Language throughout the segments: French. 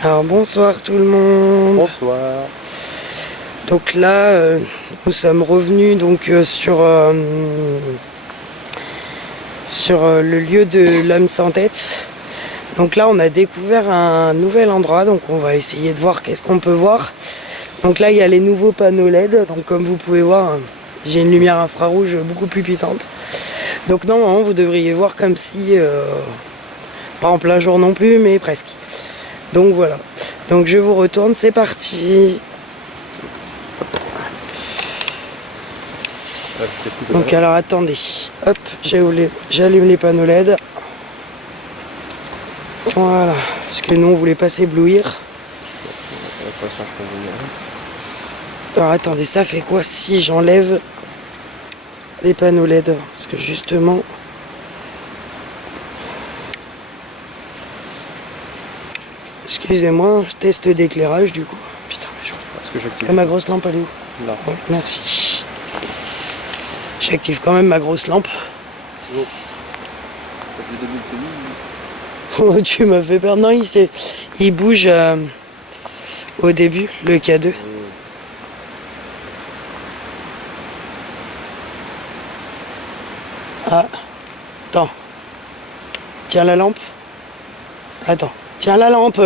Alors bonsoir tout le monde. Bonsoir. Donc là, nous sommes revenus donc sur le lieu de l'homme sans tête. Donc là, on a découvert un nouvel endroit, donc on va essayer de voir qu'est-ce qu'on peut voir. Donc là, il y a les nouveaux panneaux LED. Donc comme vous pouvez voir, j'ai une lumière infrarouge beaucoup plus puissante. Donc normalement, vous devriez voir comme si, pas en plein jour non plus, mais presque. Donc voilà. Donc je vous retourne, c'est parti. Donc alors attendez, hop, j'allume les panneaux LED. Voilà, parce que nous on voulait pas s'éblouir. Alors attendez, ça fait quoi si j'enlève les panneaux LED? Parce que justement... Excusez-moi, je teste d'éclairage du coup. Putain, mais je... ma grosse lampe elle est où? Là. Ouais, merci. J'active quand même ma grosse lampe. Oh. Oh, tu m'as fait peur. Non, il bouge au début, le K2. Ah, attends. Tiens la lampe. Attends, tiens la lampe.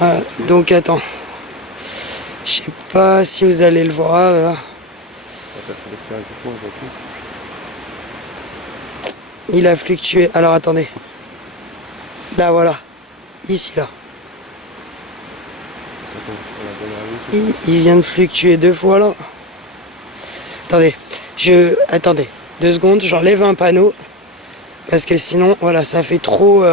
Ah, donc attends. Je sais pas si vous allez le voir là. Il a fluctué. Alors attendez. Là voilà. Ici là. Il vient de fluctuer 2 fois là. Attendez. Attendez. 2 secondes. J'enlève un panneau. Parce que sinon, voilà, ça fait trop...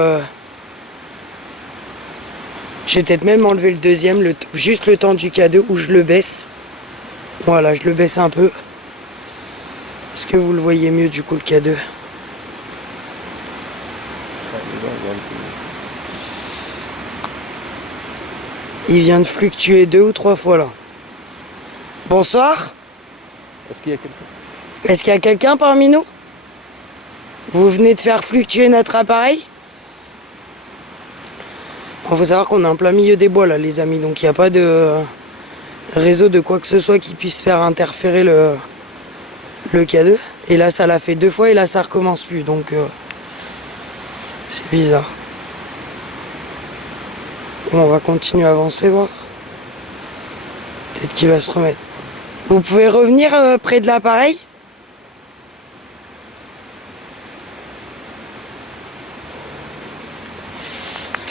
Je vais peut-être même enlever le deuxième. Juste le temps du K2 où je le baisse. Voilà, je le baisse un peu. Est-ce que vous le voyez mieux du coup le K2? Il vient de fluctuer 2 ou 3 fois là. Bonsoir. Est-ce qu'il y a quelqu'un? Est-ce qu'il y a quelqu'un parmi nous? Vous venez de faire fluctuer notre appareil? Il faut savoir qu'on est en plein milieu des bois là les amis. Donc il n'y a pas de réseau de quoi que ce soit qui puisse faire interférer le K2. Et là ça l'a fait 2 fois et là ça recommence plus. Donc c'est bizarre. Bon, on va continuer à avancer voir. Peut-être qu'il va se remettre. Vous pouvez revenir près de l'appareil?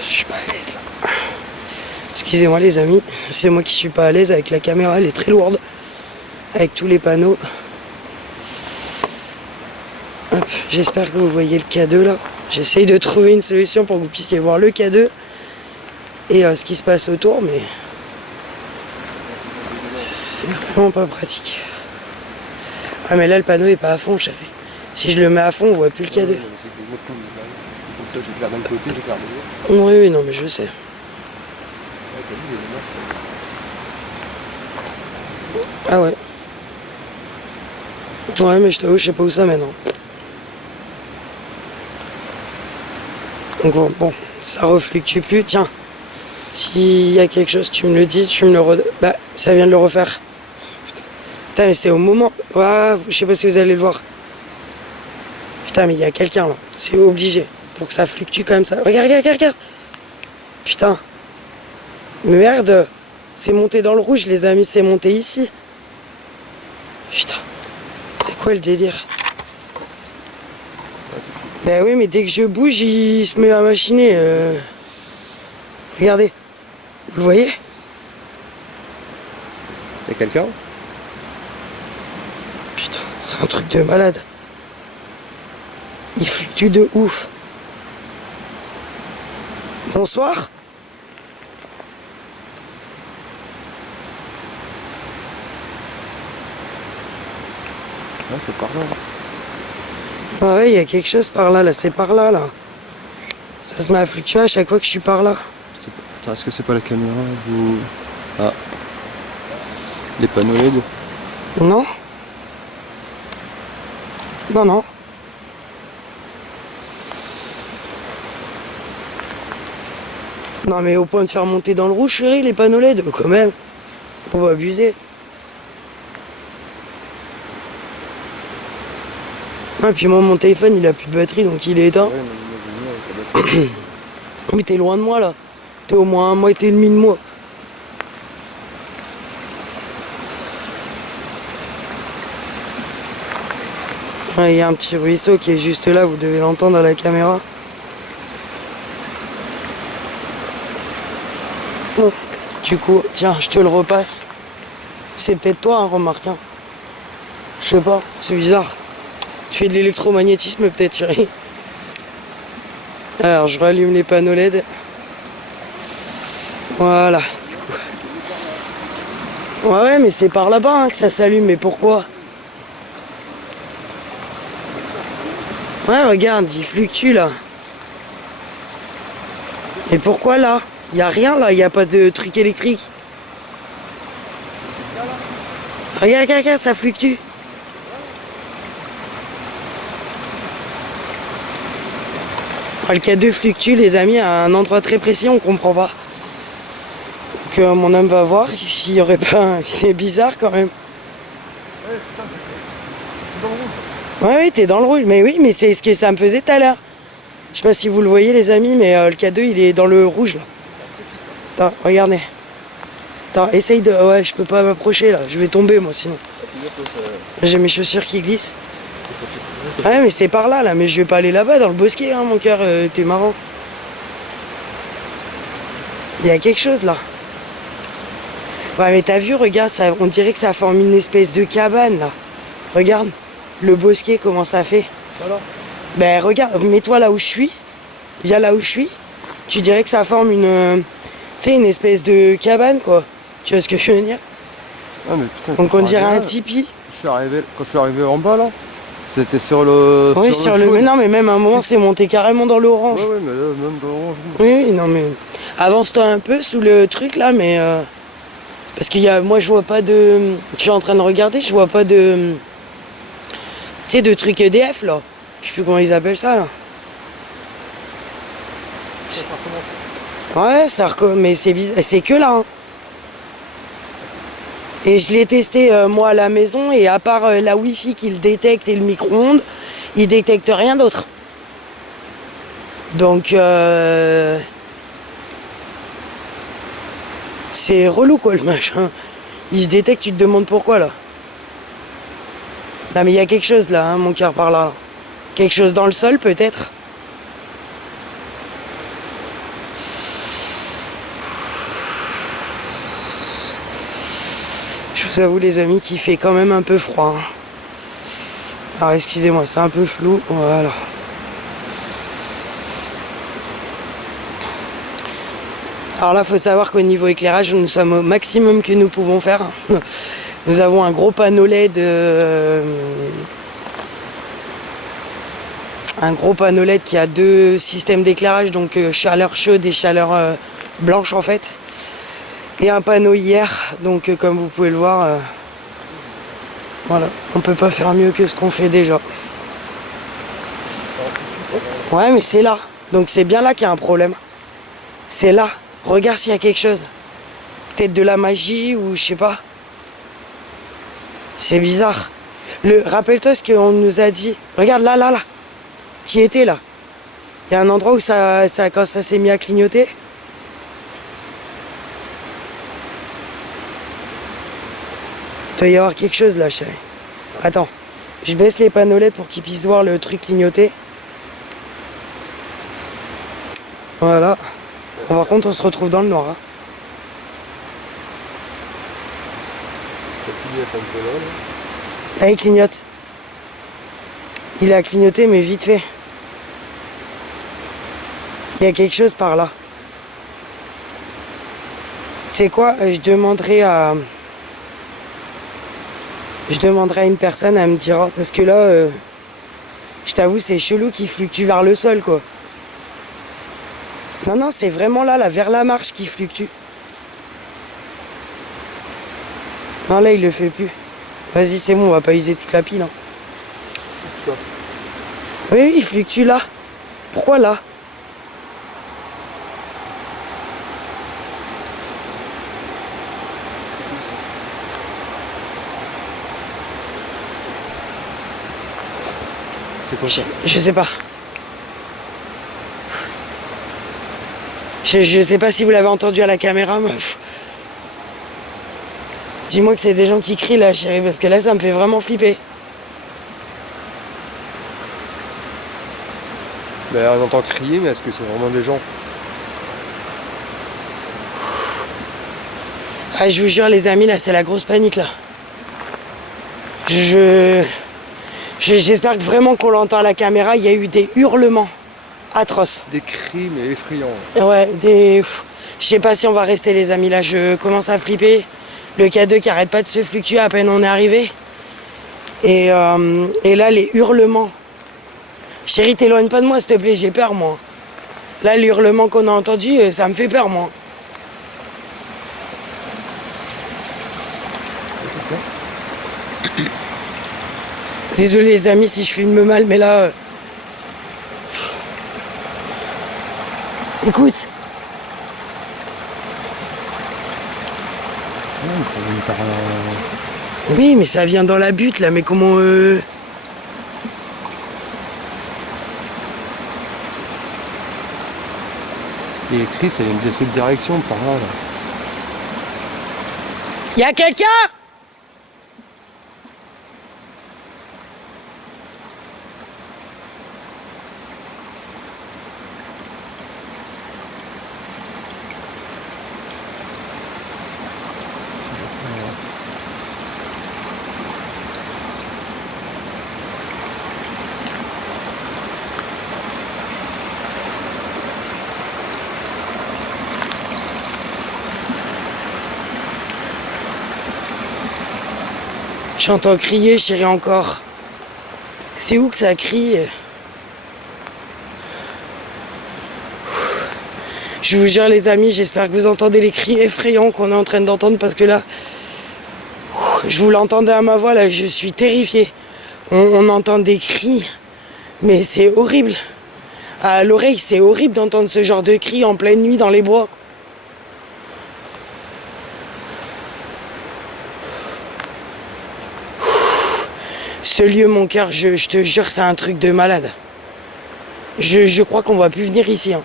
Je suis pas à l'aise là. Excusez-moi les amis, c'est moi qui suis pas à l'aise avec la caméra, elle est très lourde. Avec tous les panneaux. J'espère que vous voyez le K2 là. J'essaye de trouver une solution pour que vous puissiez voir le K2 et ce qui se passe autour, mais c'est vraiment pas pratique. Ah mais là le panneau est pas à fond chérie. Si je le mets à fond on voit plus le K2. Oui oui non mais je sais. Ah ouais. Ouais mais je t'avoue je sais pas où ça mène. Donc bon, ça refluctue plus. Tiens, s'il y a quelque chose, tu me le dis, tu me le Bah, ça vient de le refaire. Putain, mais c'est au moment. Ouah, je sais pas si vous allez le voir. Putain, mais il y a quelqu'un là. C'est obligé. Pour que ça fluctue comme ça. Regarde. Putain. Merde. C'est monté dans le rouge, les amis, c'est monté ici. Putain. C'est quoi le délire? Bah oui, mais dès que je bouge, il se met à machiner. Regardez. Vous le voyez? Y'a quelqu'un? Putain, c'est un truc de malade. Il fluctue de ouf. Bonsoir. Ouais, c'est par là. Ah ouais, il y a quelque chose par là, c'est par là, là. Ça se met à fluctuer à chaque fois que je suis par là. Attends, est-ce que c'est pas la caméra ou... Ah. Les panneaux LED? Non. Non. Non mais au point de faire monter dans le rouge, chérie, les panneaux LED, quand même. On va abuser. Ah, puis moi, mon téléphone, il a plus de batterie, donc il est éteint. Ouais, mais moi, j'ai mis avec la batterie. Mais t'es loin de moi, là. T'es au moins 1 mois et demi de moi. Il y a un petit ruisseau qui est juste là, vous devez l'entendre à la caméra. Bon, du coup, tiens, je te le repasse. C'est peut-être toi, hein, remarque. Hein. Je sais pas, c'est bizarre. Tu fais de l'électromagnétisme peut-être, chérie. Alors, je rallume les panneaux LED. Voilà. Ouais, mais c'est par là-bas hein, que ça s'allume, mais pourquoi? Ouais, regarde, il fluctue là. Et pourquoi là? Il n'y a rien là, il n'y a pas de truc électrique. Regarde, regarde, ça fluctue. Le K2 fluctue, les amis, à un endroit très précis, on comprend pas. Donc mon homme va voir s'il y aurait pas... C'est bizarre quand même. Ouais, oui, t'es dans le rouge. Mais oui, mais c'est ce que ça me faisait tout à l'heure. Je sais pas si vous le voyez, les amis, mais le K2, il est dans le rouge, là. Attends, regardez. Attends, essaye de... Ouais, je peux pas m'approcher, là. Je vais tomber, moi, sinon. J'ai mes chaussures qui glissent. Ouais, mais c'est par là, là. Mais je vais pas aller là-bas, dans le bosquet, hein, mon cœur. T'es marrant. Il y a quelque chose, là. Ouais, mais t'as vu, regarde, ça, on dirait que ça forme une espèce de cabane, là. Regarde, le bosquet, comment ça fait. Voilà. Ben, regarde, mets-toi là où je suis. Viens là où je suis. Tu dirais que ça forme une... tu sais, une espèce de cabane, quoi. Tu vois ce que je veux dire? Ah, mais putain, donc on dirait un tipi. Quand je suis arrivé en bas, là, c'était sur le... Oui, sur le... Mais non, mais même à un moment, c'est monté carrément dans l'orange. Ouais, mais là, même dans l'orange. Oui, oui, non, mais... Avance-toi un peu sous le truc, là, mais... Parce qu'il y a... Moi, je vois pas de... Je suis en train de regarder, je vois pas de... Tu sais, de trucs EDF, là. Je sais plus comment ils appellent ça, là. Ouais, ça recommence. Mais c'est bizarre. C'est que là, hein. Et je l'ai testé, moi, à la maison, et à part la Wi-Fi qui le détecte et le micro-ondes, il détecte rien d'autre. Donc... c'est relou, quoi, le machin. Il se détecte, tu te demandes pourquoi, là. Non, mais il y a quelque chose, là, hein, mon cœur par là. Quelque chose dans le sol, peut-être. Je vous avoue, les amis, qu'il fait quand même un peu froid. Hein. Alors, excusez-moi, c'est un peu flou. Voilà. Alors là, il faut savoir qu'au niveau éclairage, nous sommes au maximum que nous pouvons faire. Nous avons un gros panneau LED. Un gros panneau LED qui a 2 systèmes d'éclairage, donc chaleur chaude et chaleur blanche en fait. Et un panneau hier, donc comme vous pouvez le voir, voilà, on peut pas faire mieux que ce qu'on fait déjà. Ouais, mais c'est là, donc c'est bien là qu'il y a un problème. C'est là, regarde s'il y a quelque chose. Peut-être de la magie ou je sais pas. C'est bizarre. Rappelle-toi ce qu'on nous a dit. Regarde là, là, là. Tu y étais là. Il y a un endroit où quand ça s'est mis à clignoter. Il doit y avoir quelque chose là, chérie. Attends, je baisse les panneaux LED pour qu'ils puissent voir le truc clignoter. Voilà. Bon, par contre, on se retrouve dans le noir. Hein. Ça clignote un peu là. Là, il clignote. Il a clignoté, mais vite fait. Il y a quelque chose par là. Tu sais quoi, je demanderai à une personne, elle me dira. Parce que là, je t'avoue, c'est chelou qui fluctue vers le sol, quoi. Non, non, c'est vraiment là, vers la marche qui fluctue. Non, là, il le fait plus. Vas-y, c'est bon, on va pas user toute la pile. Hein. Oui, oui, il fluctue là. Pourquoi là? C'est quoi ça? Je sais pas. Je sais pas si vous l'avez entendu à la caméra, meuf. Dis-moi que c'est des gens qui crient là, chérie, parce que là, ça me fait vraiment flipper. Ben, on entend crier, mais est-ce que c'est vraiment des gens? Ah, je vous jure, les amis, là, c'est la grosse panique, là. J'espère que vraiment qu'on l'entend à la caméra. Il y a eu des hurlements atroces. Des cris, mais effrayants. Ouais, je sais pas si on va rester, les amis, là. Je commence à flipper. Le K2 qui arrête pas de se fluctuer à peine on est arrivé. Et là, les hurlements. Chérie, t'éloigne pas de moi, s'il te plaît, j'ai peur, moi. Là, les hurlements qu'on a entendus, ça me fait peur, moi. Désolé, les amis, si je filme mal, mais là... Écoute. Oui, mais ça vient dans la butte, là, mais comment... Et les cris, ça vient de cette direction, par là. Y a quelqu'un? J'entends crier, chérie, encore. C'est où que ça crie? Je vous jure, les amis, j'espère que vous entendez les cris effrayants qu'on est en train d'entendre, parce que là, je vous l'entendais à ma voix, là, je suis terrifiée. On entend des cris, mais c'est horrible. À l'oreille, c'est horrible d'entendre ce genre de cris en pleine nuit dans les bois. Ce lieu, mon cœur, je te jure, c'est un truc de malade. Je crois qu'on va plus venir ici. Hein.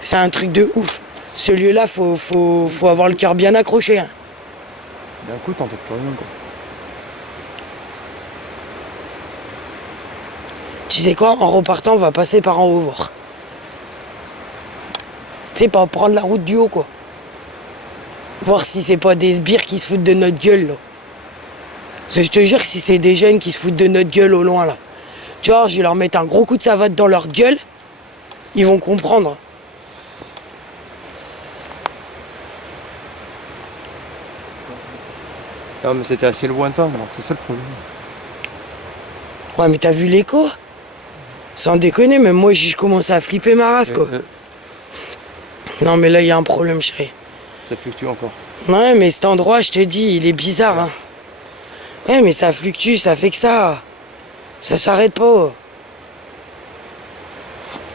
C'est un truc de ouf. Ce lieu-là, faut avoir le cœur bien accroché. Hein. D'un coup, t'entends plus rien, quoi. Tu sais quoi, en repartant, on va passer par en haut voir. Tu sais, pas prendre la route du haut, quoi. Voir si c'est pas des sbires qui se foutent de notre gueule, là. Parce que je te jure que si c'est des jeunes qui se foutent de notre gueule au loin, là, tu vois, je vais leur mettre un gros coup de savate dans leur gueule, ils vont comprendre. Non, mais c'était assez lointain, donc c'est ça le problème. Ouais, mais t'as vu l'écho? Sans déconner, même moi, je commence à flipper ma race, quoi. Non, mais là, il y a un problème, chérie. Ça fluctue encore. Ouais, mais cet endroit, je te dis, il est bizarre, hein. Ouais, mais ça fluctue, ça fait que ça. Ça s'arrête pas.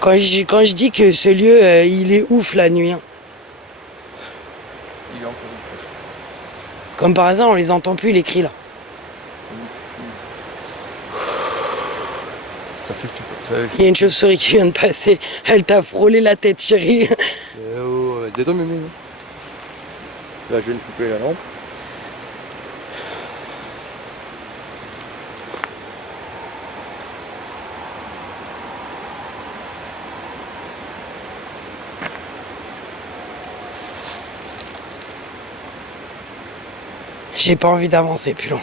Quand je dis que ce lieu, il est ouf la nuit. Hein. Il est encore Comme par hasard, on les entend plus, les cris, là. Ça fluctue pas. Il y a une chauve-souris qui vient de passer. Elle t'a frôlé la tête, chérie. Détends, mémé. Là, je viens de couper la lampe. J'ai pas envie d'avancer plus loin.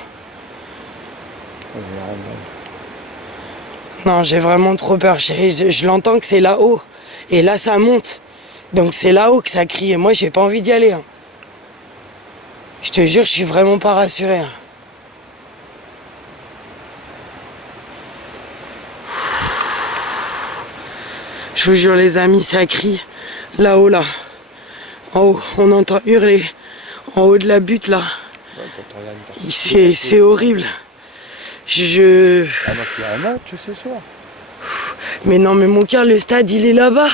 Non, j'ai vraiment trop peur, chérie. Je l'entends que c'est là-haut. Et là, ça monte. Donc c'est là-haut que ça crie. Et moi, j'ai pas envie d'y aller. Hein. Je te jure, je suis vraiment pas rassuré. Hein. Je vous jure, les amis, ça crie. Là-haut, là. En haut, on entend hurler. En haut de la butte, là. C'est horrible. Ah non, il y a un match ce soir. Mais non, mais mon cœur, le stade, il est là-bas.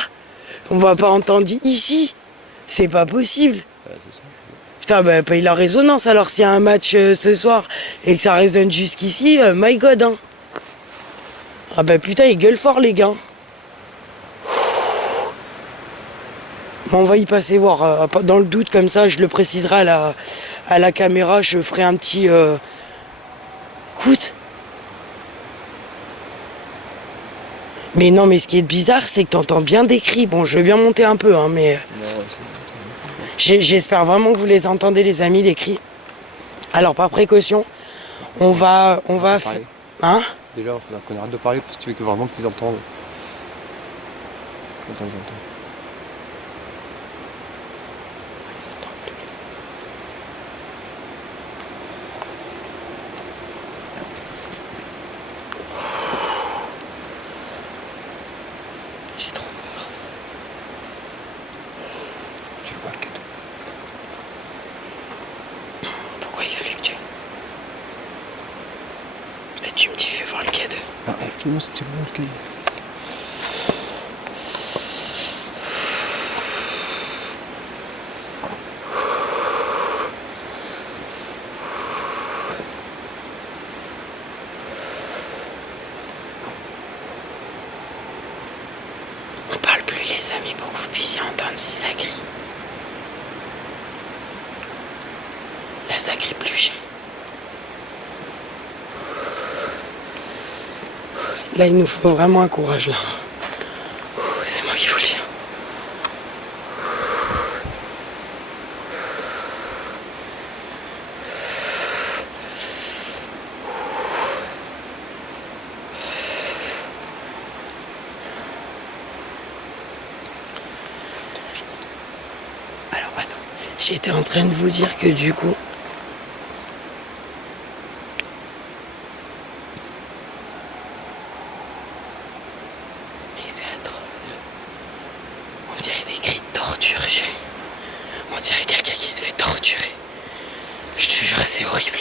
On va pas entendre ici. C'est pas possible. C'est ça. Putain, bah, paye la résonance alors s'il y a un match ce soir et que ça résonne jusqu'ici, my god, hein. Ah bah putain, ils gueulent fort les gars. Bon, on va y passer voir. Dans le doute comme ça, je le préciserai à la caméra, je ferai un petit... Écoute. Mais non, mais ce qui est bizarre, c'est que t'entends bien des cris. Bon, je veux bien monter un peu, hein, mais... J'espère vraiment que vous les entendez, les amis, les cris. Alors, par précaution, on va hein? Déjà, il faudra qu'on arrête de parler parce que tu veux que vraiment qu'ils entendent. Quand on les entend. Ils entendent plus. J'ai trop peur. Tu vois le cadeau. Pourquoi il fluctue? Et tu me dis, fais voir le cadeau. Ah, je te demande si tu vois le cadeau. On parle plus les amis pour que vous puissiez entendre si ça crie. Là ça crie plus cher. Là il nous faut vraiment un courage là. C'est moi qui vous le dis. Alors attends, j'étais en train de vous dire que du coup... Mais c'est atroce. On dirait des cris de torture, on dirait quelqu'un qui se fait torturer. Je te jure, c'est horrible.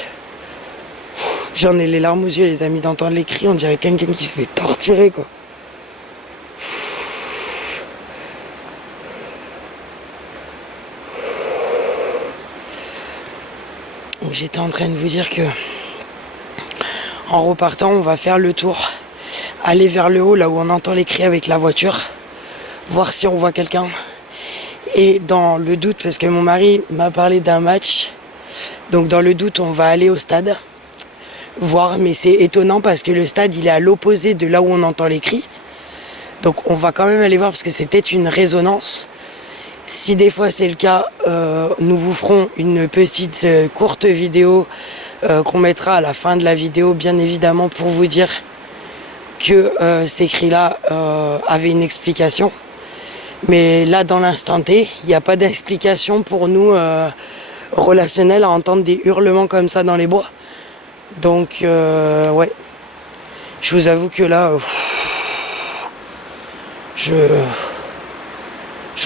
J'en ai les larmes aux yeux, les amis, d'entendre les cris, on dirait quelqu'un qui se fait torturer, quoi. Donc j'étais en train de vous dire que en repartant, on va faire le tour, aller vers le haut, là où on entend les cris avec la voiture, voir si on voit quelqu'un. Et dans le doute, parce que mon mari m'a parlé d'un match, donc dans le doute, on va aller au stade, voir, mais c'est étonnant parce que le stade, il est à l'opposé de là où on entend les cris. Donc on va quand même aller voir parce que c'est peut-être une résonance. Si des fois c'est le cas, nous vous ferons une petite courte vidéo qu'on mettra à la fin de la vidéo, bien évidemment, pour vous dire que ces cris-là avaient une explication. Mais là, dans l'instant T, il n'y a pas d'explication pour nous relationnelle à entendre des hurlements comme ça dans les bois. Donc, ouais. Je vous avoue que là, je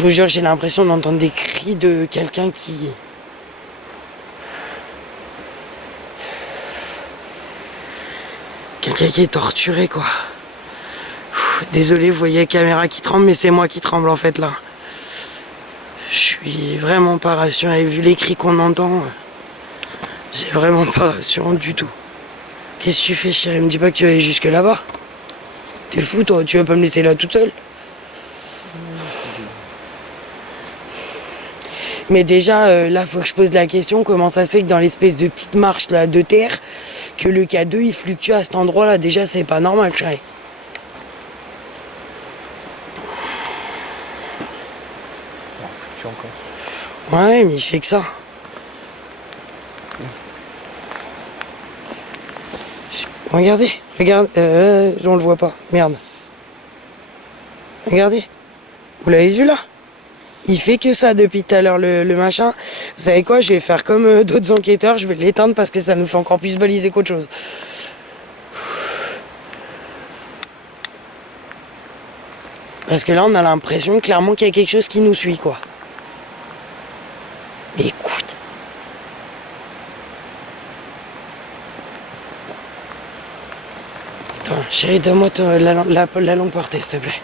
vous jure, j'ai l'impression d'entendre des cris de quelqu'un qui... Quelqu'un qui est torturé, quoi. Désolé, vous voyez la caméra qui tremble, mais c'est moi qui tremble en fait là. Je suis vraiment pas rassuré. Vu les cris qu'on entend, c'est vraiment pas rassurant du tout. Qu'est-ce que tu fais, chérie? Me dis pas que tu vas aller jusque là-bas. T'es fou, toi? Tu vas pas me laisser là toute seule? Mais déjà, là, faut que je pose la question, comment ça se fait que dans l'espèce de petite marche là de terre, que le K2 il fluctue à cet endroit-là? Déjà, c'est pas normal, chérie. Encore. Ouais, mais il fait que ça. Regardez, regarde, on le voit pas, merde. Regardez, vous l'avez vu là? Il fait que ça depuis tout à l'heure, le machin. Vous savez quoi, je vais faire comme d'autres enquêteurs, je vais l'éteindre parce que ça nous fait encore plus baliser qu'autre chose. Parce que là, on a l'impression clairement qu'il y a quelque chose qui nous suit, quoi. Mais écoute. Attends, chérie, donne-moi la longue portée, s'il te plaît.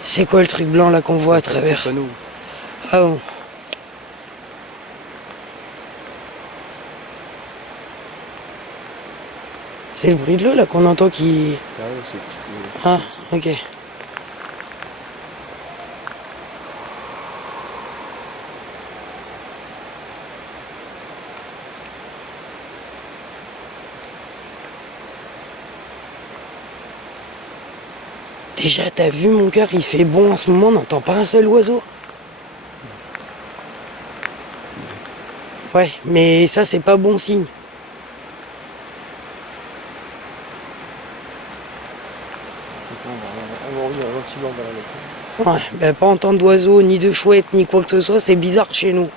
C'est quoi le truc blanc là qu'on voit à travers? C'est pas nous. Ah bon. C'est le bruit de l'eau là qu'on entend qui... Ah ouais, c'est petit peu- Ah, ok. Déjà, t'as vu mon cœur, il fait bon en ce moment, on n'entend pas un seul oiseau. Ouais, mais ça, c'est pas bon signe. On va revenir gentiment dans la nature. Ouais, bah pas entendre d'oiseaux, ni de chouettes, ni quoi que ce soit, c'est bizarre chez nous.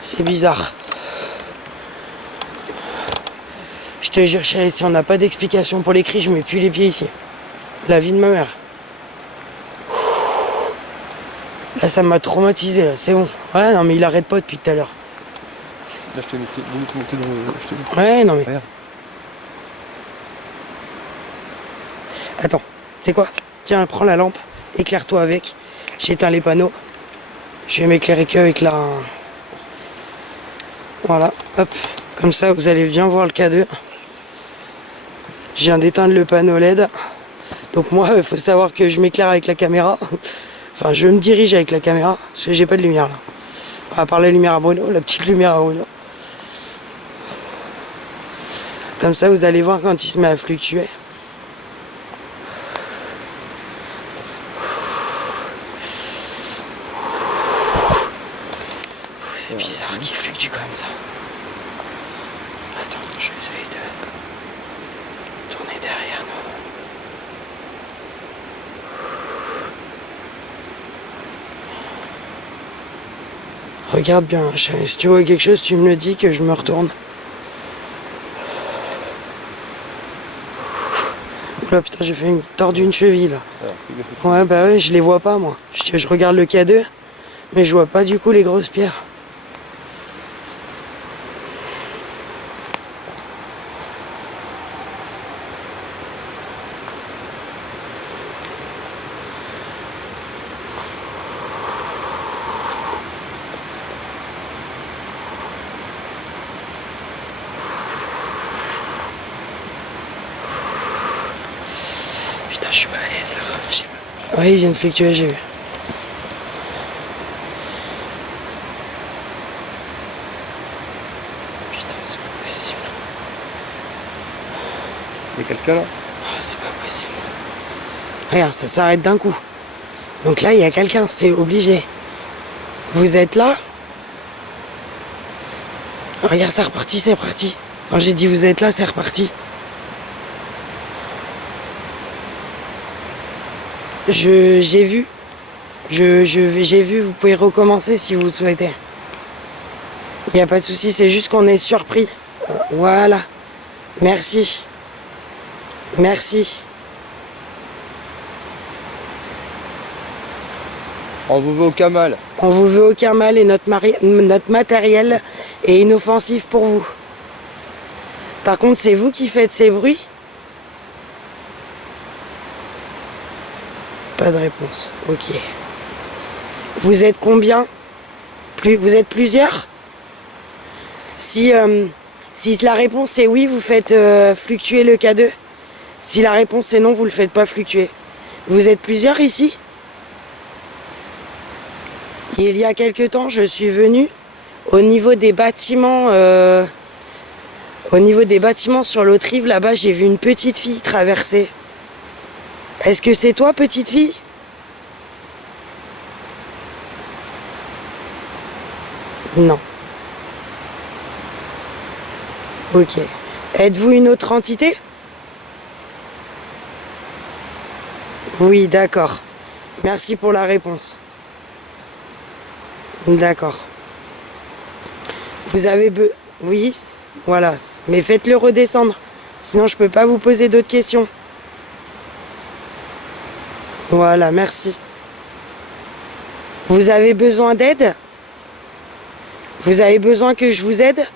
C'est bizarre. Je te jure, chérie, si on n'a pas d'explication pour les cris, je mets plus les pieds ici. La vie de ma mère. Là, ça m'a traumatisé, là, c'est bon. Ouais, non, mais il arrête pas depuis tout à l'heure. Là, je t'ai monté dans le... je t'ai mis. Ouais, non, mais... Regarde. Attends, tu sais quoi? Tiens, prends la lampe, éclaire-toi avec. J'éteins les panneaux. Je vais m'éclairer qu'avec la... Voilà, hop. Comme ça, vous allez bien voir le K2. Je viens d'éteindre le panneau LED. Donc moi, il faut savoir que je m'éclaire avec la caméra. Enfin, je me dirige avec la caméra, parce que j'ai pas de lumière là. À part la lumière à Bruno, la petite lumière à Bruno. Comme ça, vous allez voir quand il se met à fluctuer. C'est bizarre qu'il fluctue comme ça. Attends, je vais essayer de tourner derrière nous. Regarde bien, chérie, si tu vois quelque chose, tu me le dis que je me retourne. Oula putain, j'ai fait une tordu une cheville là. Ouais bah ouais, je les vois pas moi. Je regarde le K2, mais je vois pas du coup les grosses pierres. Putain, je suis pas à l'aise là. Ouais, ils viennent fluctuer, j'ai vu. Putain, c'est pas possible. Il y a quelqu'un là? Ah, c'est pas possible. Regarde, ça s'arrête d'un coup. Donc là, il y a quelqu'un, c'est obligé. Vous êtes là? Regarde, c'est reparti, c'est reparti. Quand j'ai dit vous êtes là, c'est reparti. J'ai vu. J'ai vu, vous pouvez recommencer si vous le souhaitez. Il n'y a pas de souci, c'est juste qu'on est surpris. Voilà. Merci. Merci. On vous veut aucun mal. On vous veut aucun mal et notre matériel est inoffensif pour vous. Par contre, c'est vous qui faites ces bruits? Pas de réponse. Ok. Vous êtes combien? Vous êtes plusieurs? Si la réponse est oui, vous faites fluctuer le K2. Si la réponse est non, vous le faites pas fluctuer. Vous êtes plusieurs ici? Il y a quelque temps, je suis venue au niveau des bâtiments, sur l'autre rive, là-bas, j'ai vu une petite fille traverser. Est-ce que c'est toi, petite fille? Non. Ok. Êtes-vous une autre entité? Oui, d'accord. Merci pour la réponse. D'accord. Vous avez... Oui, voilà. Mais faites-le redescendre. Sinon, je peux pas vous poser d'autres questions. Voilà, merci. Vous avez besoin d'aide? Vous avez besoin que je vous aide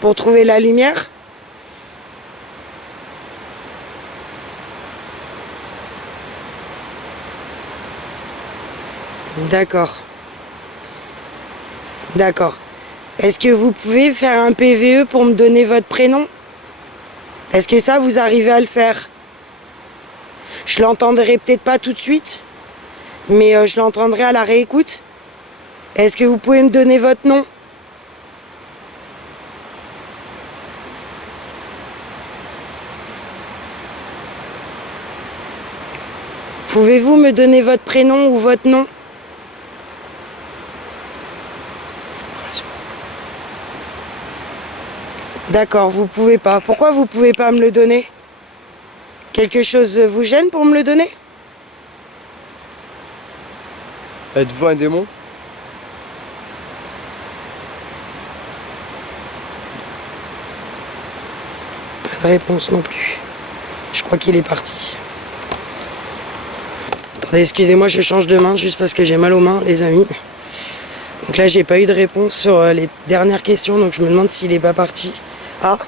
pour trouver la lumière? D'accord. D'accord. Est-ce que vous pouvez faire un PVE pour me donner votre prénom? Est-ce que ça, vous arrivez à le faire? Je l'entendrai peut-être pas tout de suite, mais je l'entendrai à la réécoute. Est-ce que vous pouvez me donner votre nom? Pouvez-vous me donner votre prénom ou votre nom? D'accord, vous pouvez pas. Pourquoi vous pouvez pas me le donner? Quelque chose vous gêne pour me le donner? Êtes-vous un démon? Pas de réponse non plus. Je crois qu'il est parti. Attendez, excusez-moi, je change de main juste parce que j'ai mal aux mains, les amis. Donc là, j'ai pas eu de réponse sur les dernières questions, donc je me demande s'il est pas parti. Ah,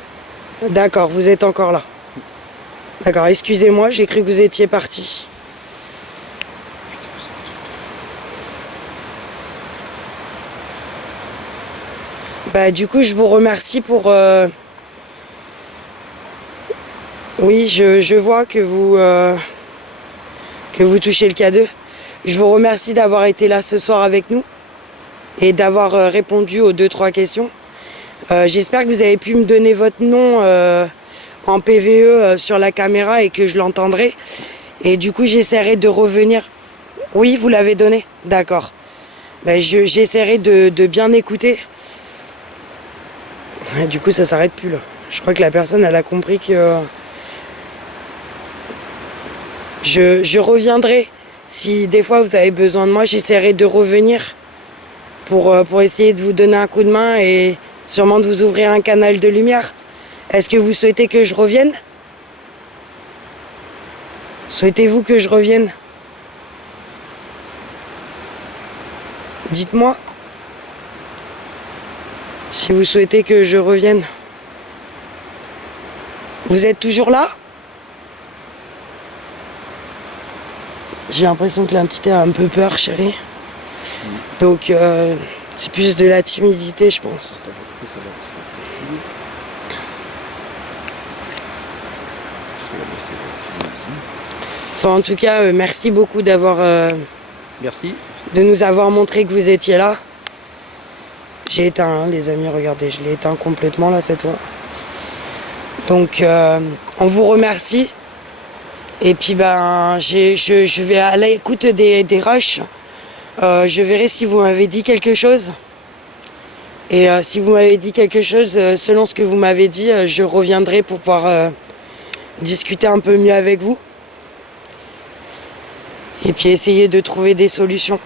d'accord, vous êtes encore là. D'accord, excusez-moi, j'ai cru que vous étiez parti. Bah du coup, je vous remercie pour... Oui, je vois que vous touchez le K2. Je vous remercie d'avoir été là ce soir avec nous et d'avoir répondu aux 2-3 questions. J'espère que vous avez pu me donner votre nom en PVE sur la caméra et que je l'entendrai. Et du coup, j'essaierai de revenir. Oui, vous l'avez donné? D'accord. Ben, j'essaierai de bien écouter. Et du coup, ça s'arrête plus là. Je crois que la personne, elle a compris que... Je reviendrai. Si des fois vous avez besoin de moi, j'essaierai de revenir pour essayer de vous donner un coup de main et sûrement de vous ouvrir un canal de lumière. Est-ce que vous souhaitez que je revienne? Souhaitez-vous que je revienne? Dites-moi si vous souhaitez que je revienne. Vous êtes toujours là? J'ai l'impression que l'entité a un peu peur, chérie. Donc, c'est plus de la timidité, je pense. Enfin, en tout cas, merci beaucoup d'avoir... Merci. De nous avoir montré que vous étiez là. J'ai éteint, hein, les amis, regardez, je l'ai éteint complètement, là, cette fois. Donc, on vous remercie. Et puis ben je vais à l'écoute des rushs. Je verrai si vous m'avez dit quelque chose. Et si vous m'avez dit quelque chose, selon ce que vous m'avez dit, je reviendrai pour pouvoir discuter un peu mieux avec vous. Et puis essayer de trouver des solutions.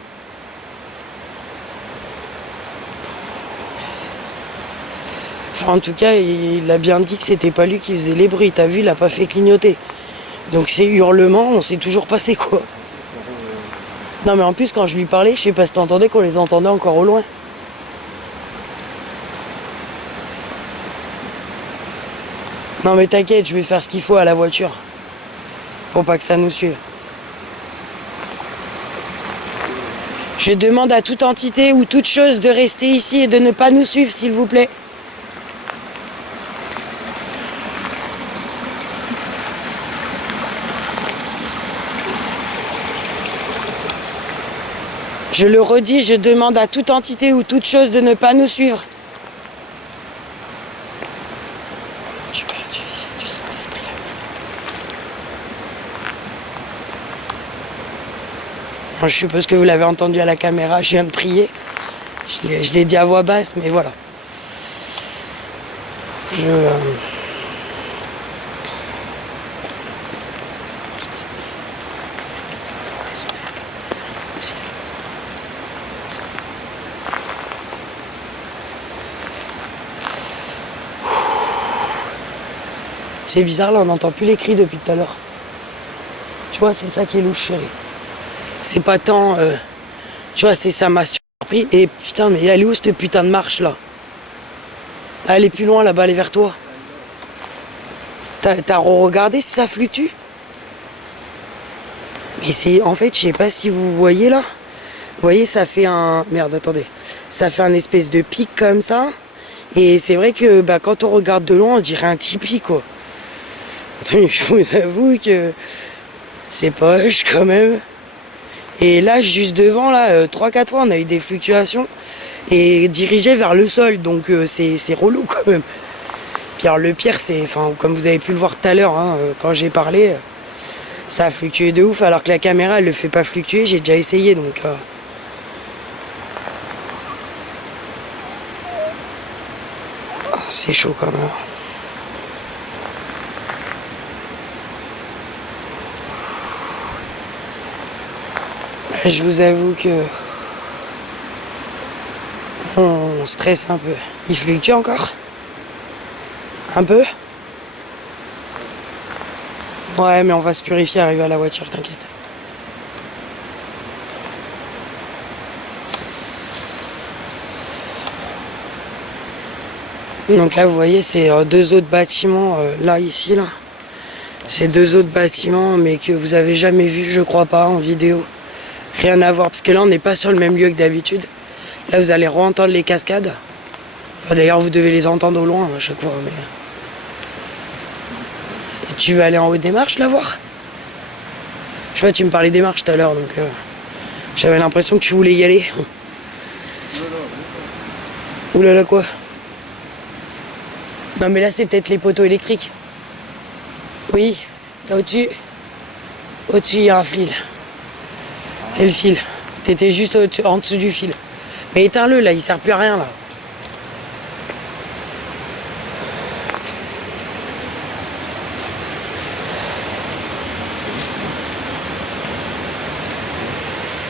Enfin, en tout cas, il a bien dit que c'était pas lui qui faisait les bruits. T'as vu, il a pas fait clignoter. Donc ces hurlements, on sait toujours pas c'est quoi. Non mais en plus quand je lui parlais, je sais pas si t'entendais qu'on les entendait encore au loin. Non mais t'inquiète, je vais faire ce qu'il faut à la voiture. Pour pas que ça nous suive. Je demande à toute entité ou toute chose de rester ici et de ne pas nous suivre, s'il vous plaît. Je le redis, je demande à toute entité ou toute chose de ne pas nous suivre. Tu perds du Saint-Esprit. Moi, je suppose que vous l'avez entendu à la caméra, je viens de prier. Je l'ai dit à voix basse, mais voilà. C'est bizarre, là, on n'entend plus les cris depuis tout à l'heure. Tu vois, c'est ça qui est louche, chérie. C'est pas tant... tu vois, c'est ça m'a surpris. Et putain, mais elle est où cette putain de marche, là? Elle est plus loin, là-bas, elle est vers toi. T'as regardé si ça fluctue? Mais c'est... En fait, je sais pas si vous voyez, là. Vous voyez, ça fait un... Merde, attendez. Ça fait un espèce de pic comme ça. Et c'est vrai que bah, quand on regarde de loin, on dirait un tipi, quoi. Je vous avoue que c'est poche quand même. Et là, juste devant, là, 3-4 fois, on a eu des fluctuations et dirigé vers le sol, donc c'est relou quand même. Puis alors le pire, c'est, enfin, comme vous avez pu le voir tout à l'heure, hein, quand j'ai parlé, ça a fluctué de ouf, alors que la caméra, elle le fait pas fluctuer, j'ai déjà essayé, donc... c'est chaud quand même. Je vous avoue que on stresse un peu. Il fluctue encore? Un peu? Ouais, mais on va se purifier, arriver à la voiture, t'inquiète. Donc là, vous voyez, c'est deux autres bâtiments, là, ici, là. C'est deux autres bâtiments, mais que vous avez jamais vu, je crois pas, en vidéo. Rien à voir, parce que là, on n'est pas sur le même lieu que d'habitude. Là, vous allez re-entendre les cascades. Enfin, d'ailleurs, vous devez les entendre au loin à chaque fois. Mais... Et tu veux aller en haut des marches, la voir? Je sais pas, tu me parlais des marches tout à l'heure, donc j'avais l'impression que tu voulais y aller. Oulala, quoi? Non, mais là, c'est peut-être les poteaux électriques. Oui, là au-dessus. Au-dessus, il y a un fil. C'est le fil. T'étais juste en dessous du fil. Mais éteins-le, là, il sert plus à rien, là.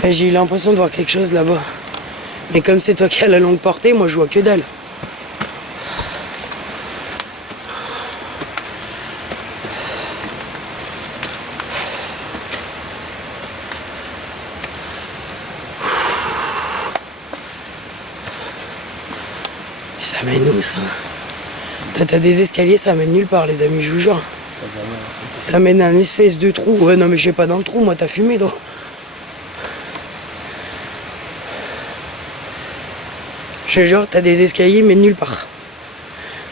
J'ai eu l'impression de voir quelque chose là-bas. Mais comme c'est toi qui as la longue portée, moi je vois que dalle. Ça mène où ça? T'as des escaliers, ça mène nulle part les amis, je vous jure. Ça mène à un espèce de trou. Ouais non mais je sais pas dans le trou, moi t'as fumé toi. Je te jure, t'as des escaliers mais nulle part.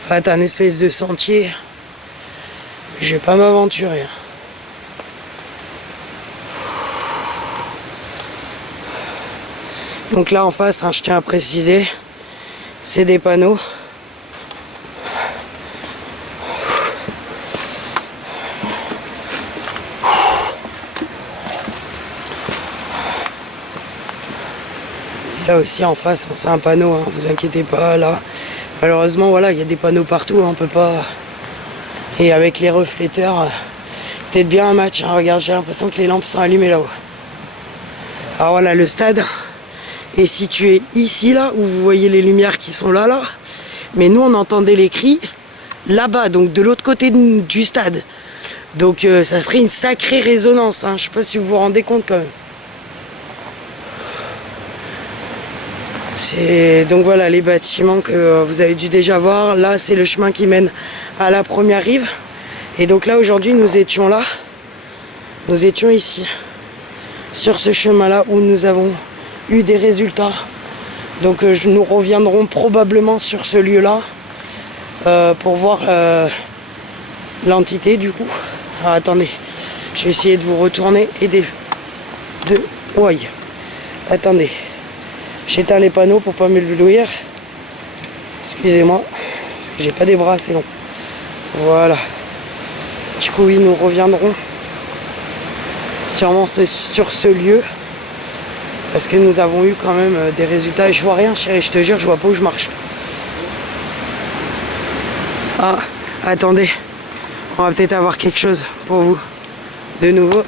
Enfin, t'as un espèce de sentier. Mais je vais pas m'aventurer. Donc là en face, hein, je tiens à préciser, c'est des panneaux. Là aussi en face, hein, c'est un panneau, hein, vous inquiétez pas, là. Malheureusement, voilà, il y a des panneaux partout, hein, on peut pas... Et avec les refléteurs, peut-être bien un match, hein, regarde, j'ai l'impression que les lampes sont allumées là-haut. Alors voilà, le stade est situé ici, là, où vous voyez les lumières qui sont là, là. Mais nous, on entendait les cris là-bas, donc de l'autre côté du stade. Donc ça ferait une sacrée résonance, hein, je sais pas si vous vous rendez compte quand même. Donc voilà les bâtiments que vous avez dû déjà voir. Là c'est le chemin qui mène à la première rive. Et donc là aujourd'hui nous étions là. Nous étions ici. Sur ce chemin là où nous avons eu des résultats. Donc nous reviendrons probablement sur ce lieu là. Pour voir l'entité du coup. Alors attendez. Je vais essayer de vous retourner et ouais. Attendez. J'éteins les panneaux pour pas m'éblouir. Excusez-moi, parce que j'ai pas des bras assez longs. Voilà. Du coup, oui, nous reviendrons sûrement sur ce lieu. Parce que nous avons eu quand même des résultats. Et je vois rien, chérie, je te jure, je vois pas où je marche. Ah, attendez. On va peut-être avoir quelque chose pour vous. De nouveau.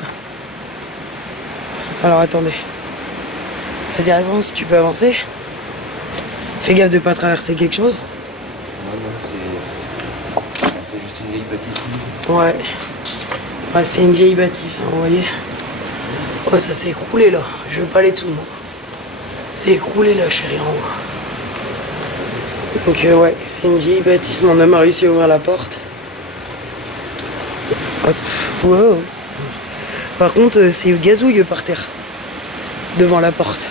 Alors, attendez. Vas-y, avance, tu peux avancer. Fais gaffe de pas traverser quelque chose. Non, c'est juste une vieille bâtisse. Ouais. Ouais, c'est une vieille bâtisse, hein, vous voyez. Oh, ça s'est écroulé là. Je veux pas aller tout le monde. C'est écroulé là, chérie, en haut. Donc, ouais, c'est une vieille bâtisse, mais on a réussi à ouvrir la porte. Hop. Wow. Par contre, c'est gazouilleux par terre. Devant la porte.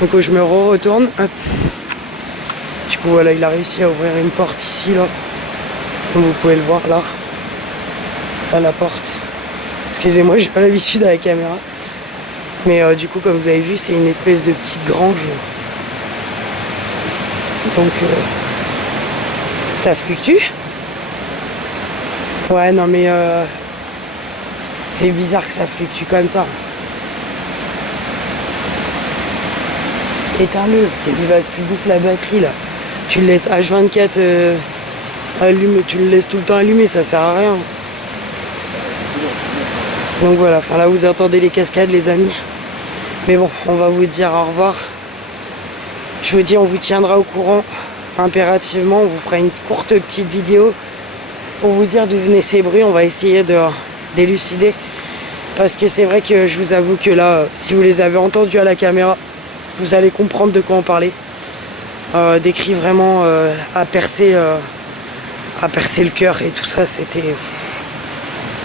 Donc je me retourne. Hop. Du coup voilà, il a réussi à ouvrir une porte ici là. Comme vous pouvez le voir là. à la porte. Excusez-moi, j'ai pas l'habitude à la caméra. Mais du coup, comme vous avez vu, c'est une espèce de petite grange. Donc, ça fluctue. Ouais, non mais c'est bizarre que ça fluctue comme ça. Éteins-le, parce qu'il bouffe la batterie là. Tu le laisses H24 allumé, tu le laisses tout le temps allumé, ça sert à rien. Donc voilà, enfin là vous entendez les cascades les amis. Mais bon, on va vous dire au revoir. Je vous dis, on vous tiendra au courant impérativement. On vous fera une courte petite vidéo pour vous dire d'où venaient ces bruits. On va essayer de d'élucider. Parce que c'est vrai que je vous avoue que là, si vous les avez entendus à la caméra, vous allez comprendre de quoi on parlait. Des cris vraiment à percer le cœur et tout ça, c'était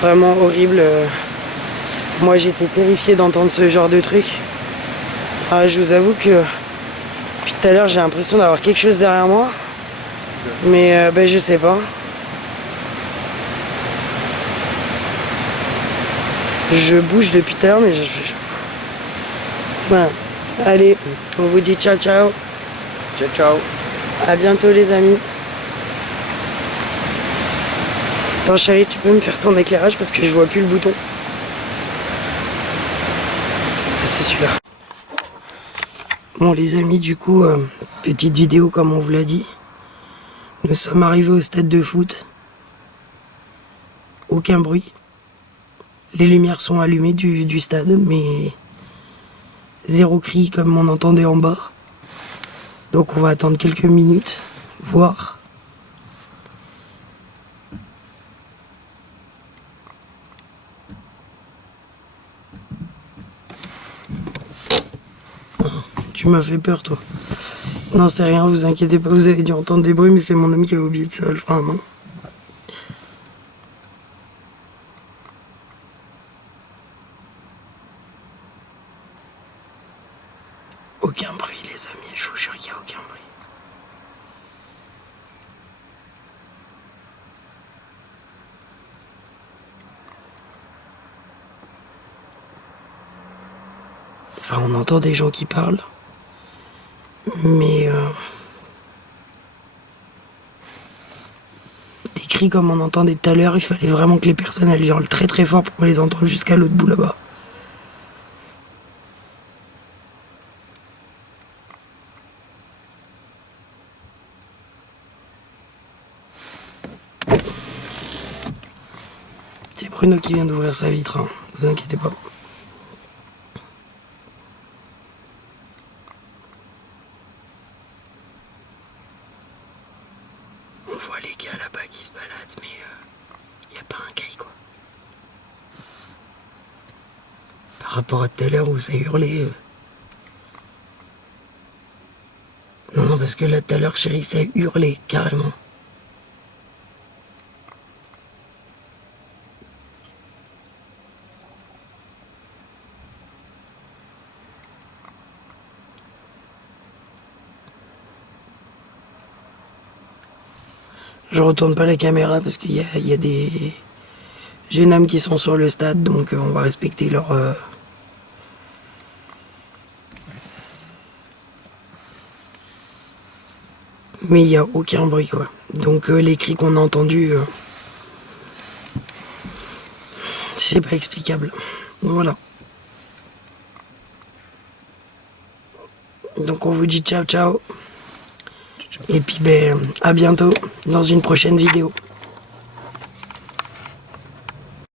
vraiment horrible. Moi j'étais terrifiée d'entendre ce genre de truc. Je vous avoue que depuis tout à l'heure j'ai l'impression d'avoir quelque chose derrière moi. Mais je sais pas. Je bouge depuis tout à l'heure mais Voilà. Allez, on vous dit ciao ciao. Ciao, ciao. À bientôt les amis. Attends chérie, tu peux me faire ton éclairage parce que je vois plus le bouton. Ah, c'est celui-là. Bon les amis, du coup, petite vidéo comme on vous l'a dit. Nous sommes arrivés au stade de foot. Aucun bruit. Les lumières sont allumées du stade, mais zéro cri comme on entendait en bas. Donc on va attendre quelques minutes, voir. Tu m'as fait peur toi. Non c'est rien, vous inquiétez pas, vous avez dû entendre des bruits, mais c'est mon ami qui avait oublié de serrer le frein à main. Aucun bruit les amis, je vous jure qu'il n'y a aucun bruit. Enfin on entend des gens qui parlent. Mais des cris comme on entendait tout à l'heure, il fallait vraiment que les personnes elles hurlent très très fort pour qu'on les entende jusqu'à l'autre bout là-bas. C'est Bruno qui vient d'ouvrir sa vitre, hein. Vous inquiétez pas. On voit les gars là-bas qui se baladent, mais y a pas un cri quoi. Par rapport à tout à l'heure où ça hurlait. Non, parce que là tout à l'heure chérie ça hurlait carrément. Je retourne pas la caméra parce qu'il y a des jeunes hommes qui sont sur le stade, donc on va respecter leur... Mais il n'y a aucun bruit quoi. Donc les cris qu'on a entendus, c'est pas explicable. Voilà. Donc on vous dit ciao ciao. Et puis à bientôt dans une prochaine vidéo.